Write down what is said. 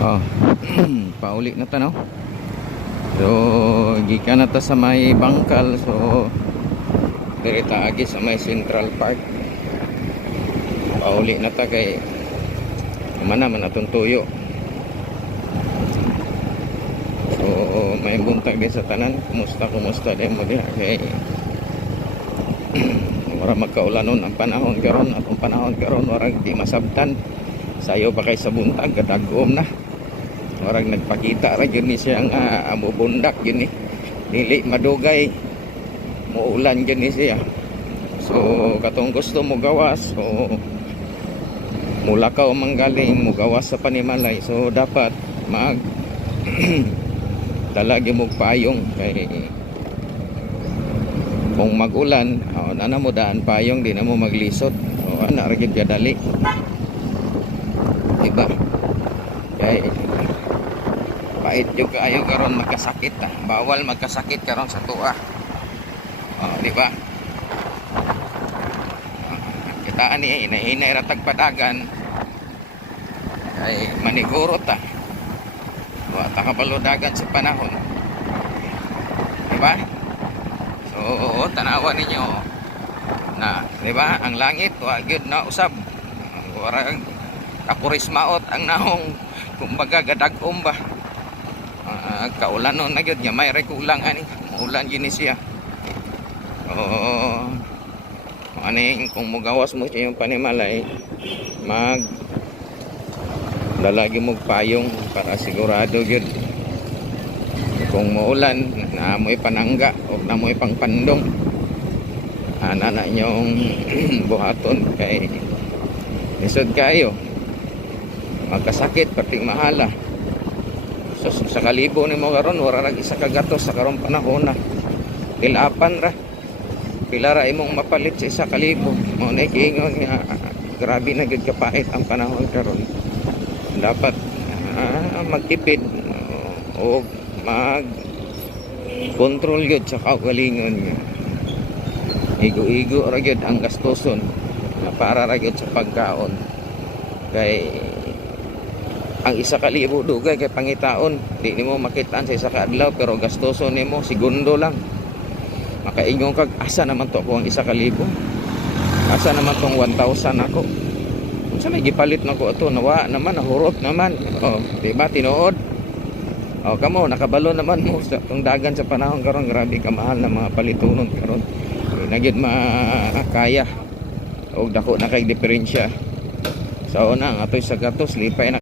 Oh, pauli na tanaw. So, gikan na ta sa may bangkal. So, diri ta agi sa may Central Park. Pauli na ta kay mana man atong tuyo. So, may buntag din sa tanan. Kumusta din mo diha kay wala magkaulanon ang panahon karon, atong panahon karon warag di masabtan. Sayo pa kay sa buntag kadagom na. Warag nagpakita ra gyud ni siya nga mubundak gyud ni. Dili madugay. Muulan gyud ni siya. So katong gusto mo gawas, so mulakaw manggaling mo gawas sa Panimalay. So dapat mag talagi mo payong kay kung magulan, na mo daan payong, di na mo maglisod. So ana ra gyud kadali. Diba? Kay pait juga ayo karon magkasakit bawal magkasakit karon sa tuwa. Di ba? Kita ani inahinay ra tagpadagan ay maniguro ta. Wa ta kabaludagan sa panahon. Di ba? So tanawan ninyo na, di ba? Ang langit wa gyud na usab. Warag kapurismaot ang nahong kumbaga gadag-om ba. Kaulanon na gyud nya may rekulang ani ulan gyud ni siya. Ani kung mugawas mo sa iyong Panimalay, mag dalagi mo payong para sigurado gyud kung maulan na amoy panangga o na amoy pangpandong ana na inyong buhaton kay lisod kayo magkasakit pati mahala. So, sa kalibo ni mo karon wala ra isa ka gatos sa karong panahon na tilapan ra pila ra imong mapalit sa isa kalibo mo na giingon nga grabe na gud kapait ang panahon karon. Dapat magtipid o mag control gyud sa kaugalingon. Igo-igo ra gyud ang gastoson na para ra gyud sa pagkaon kay ang isa ka libo dugay kay pangitaon, di nimo makitaan sa isa ka adlaw pero gastoson nimo segundo lang. Makaingon kag asa naman to ko ang isa ka libo, asa naman tong 1,000 ako, unsa may gipalit nako ato nawa naman nahurot naman. Di ba tinuod? Kamo nakabalo naman mo sa tong dagan sa panahon karon, grabe ka mahal na mga palitunon karon. Na gyud makaya og dako na kay diferensya. So na atoy sa gatos lipay na